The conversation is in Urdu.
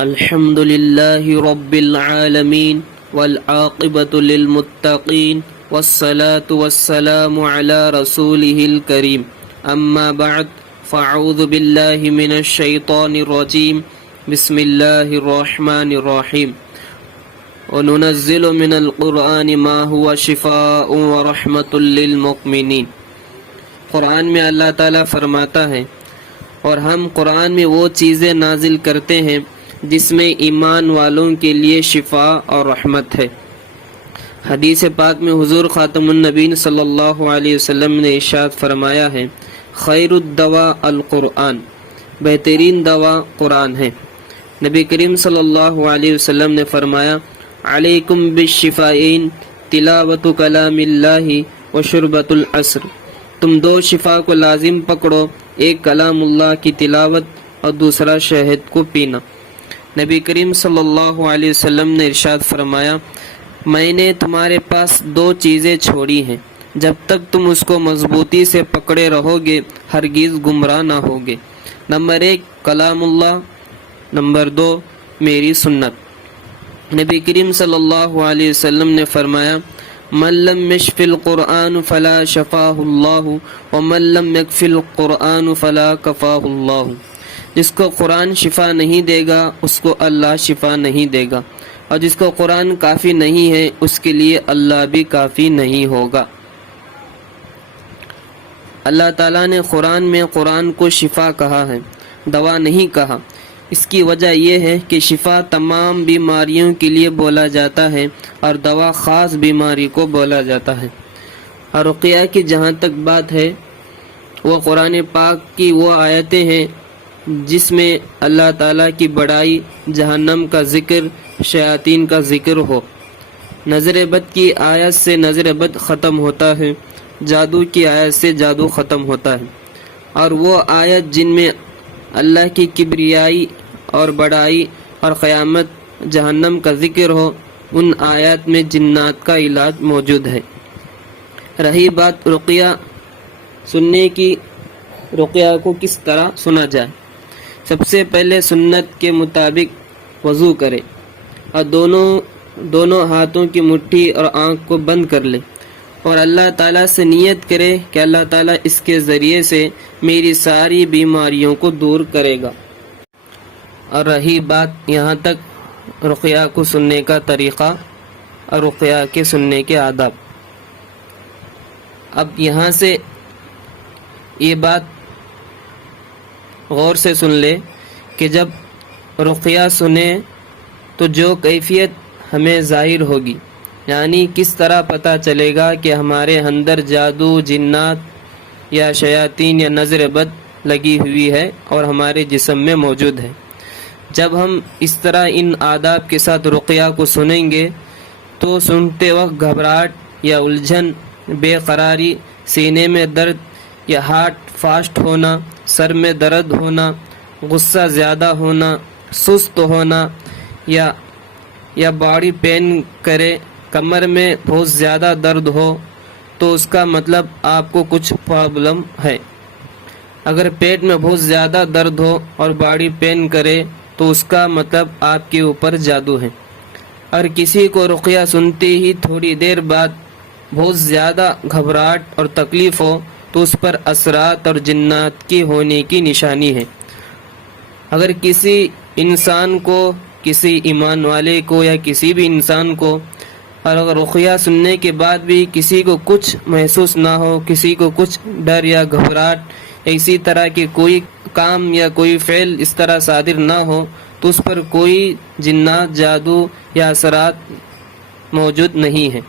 الحمد لله رب العالمين والعاقبة للمتقين والصلاة والسلام على رسوله الكريم أما بعد فأعوذ بالله من الشيطان الرجيم بسم الله الرحمن الرحيم وننزل من القرآن ما هو شفاء ورحمة للمؤمنين۔ قرآن میں اللہ تعالیٰ فرماتا ہے اور ہم قرآن میں وہ چیزیں نازل کرتے ہیں جس میں ایمان والوں کے لیے شفا اور رحمت ہے۔ حدیث پاک میں حضور خاتم النبیین صلی اللہ علیہ وسلم نے ارشاد فرمایا ہے، خیر الدواء القرآن، بہترین دوا قرآن ہے۔ نبی کریم صلی اللہ علیہ وسلم نے فرمایا، علیکم بالشفائین تلاوت کلام اللہ و شربۃ العصر، تم دو شفا کو لازم پکڑو، ایک کلام اللہ کی تلاوت اور دوسرا شہد کو پینا۔ نبی کریم صلی اللہ علیہ وسلم نے ارشاد فرمایا، میں نے تمہارے پاس دو چیزیں چھوڑی ہیں، جب تک تم اس کو مضبوطی سے پکڑے رہو گے ہرگز گمراہ نہ ہوگے۔ نمبر 1 کلام اللہ، نمبر 2 میری سنت۔ نبی کریم صلی اللہ علیہ وسلم نے فرمایا، من لم یشف القرآن فلا شفاہ اللہ ومن لم یکف القرآن فلا کفاہ اللہ، جس کو قرآن شفا نہیں دے گا اس کو اللہ شفا نہیں دے گا، اور جس کو قرآن کافی نہیں ہے اس کے لیے اللہ بھی کافی نہیں ہوگا۔ اللہ تعالیٰ نے قرآن میں قرآن کو شفا کہا ہے، دوا نہیں کہا۔ اس کی وجہ یہ ہے کہ شفا تمام بیماریوں کے لیے بولا جاتا ہے اور دوا خاص بیماری کو بولا جاتا ہے۔ اور رقیہ کی جہاں تک بات ہے، وہ قرآن پاک کی وہ آیتیں ہیں جس میں اللہ تعالیٰ کی بڑائی، جہنم کا ذکر، شیاطین کا ذکر ہو۔ نظر بد کی آیت سے نظر بد ختم ہوتا ہے، جادو کی آیت سے جادو ختم ہوتا ہے، اور وہ آیت جن میں اللہ کی کبریائی اور بڑائی اور قیامت، جہنم کا ذکر ہو، ان آیات میں جنات کا علاج موجود ہے۔ رہی بات رقیہ سننے کی، رقیہ کو کس طرح سنا جائے؟ سب سے پہلے سنت کے مطابق وضو کرے اور دونوں ہاتھوں کی مٹھی اور آنکھ کو بند کر لے اور اللہ تعالیٰ سے نیت کرے کہ اللہ تعالیٰ اس کے ذریعے سے میری ساری بیماریوں کو دور کرے گا۔ اور رہی بات یہاں تک رقیہ کو سننے کا طریقہ اور رقیہ کے سننے کے آداب، اب یہاں سے یہ بات غور سے سن لے کہ جب رقیہ سنیں تو جو کیفیت ہمیں ظاہر ہوگی، یعنی کس طرح پتہ چلے گا کہ ہمارے اندر جادو، جنات یا شیاطین یا نظر بد لگی ہوئی ہے اور ہمارے جسم میں موجود ہے۔ جب ہم اس طرح ان آداب کے ساتھ رقیہ کو سنیں گے تو سنتے وقت گھبراہٹ یا الجھن، بے قراری، سینے میں درد یا ہارٹ فاسٹ ہونا، سر میں درد ہونا، غصہ زیادہ ہونا، سست ہونا یا باڈی پین کرے، کمر میں بہت زیادہ درد ہو تو اس کا مطلب آپ کو کچھ پرابلم ہے۔ اگر پیٹ میں بہت زیادہ درد ہو اور باڈی پین کرے تو اس کا مطلب آپ کے اوپر جادو ہے۔ اور کسی کو رقیہ سنتے ہی تھوڑی دیر بعد بہت زیادہ گھبراہٹ اور تکلیف ہو تو اس پر اثرات اور جنات کی ہونے کی نشانی ہے۔ اگر کسی انسان کو، کسی ایمان والے کو یا کسی بھی انسان کو، اور اگر رقیہ سننے کے بعد بھی کسی کو کچھ محسوس نہ ہو، کسی کو کچھ ڈر یا گھبراہٹ، اسی طرح کے کوئی کام یا کوئی فعل اس طرح صادر نہ ہو تو اس پر کوئی جنات، جادو یا اثرات موجود نہیں ہے۔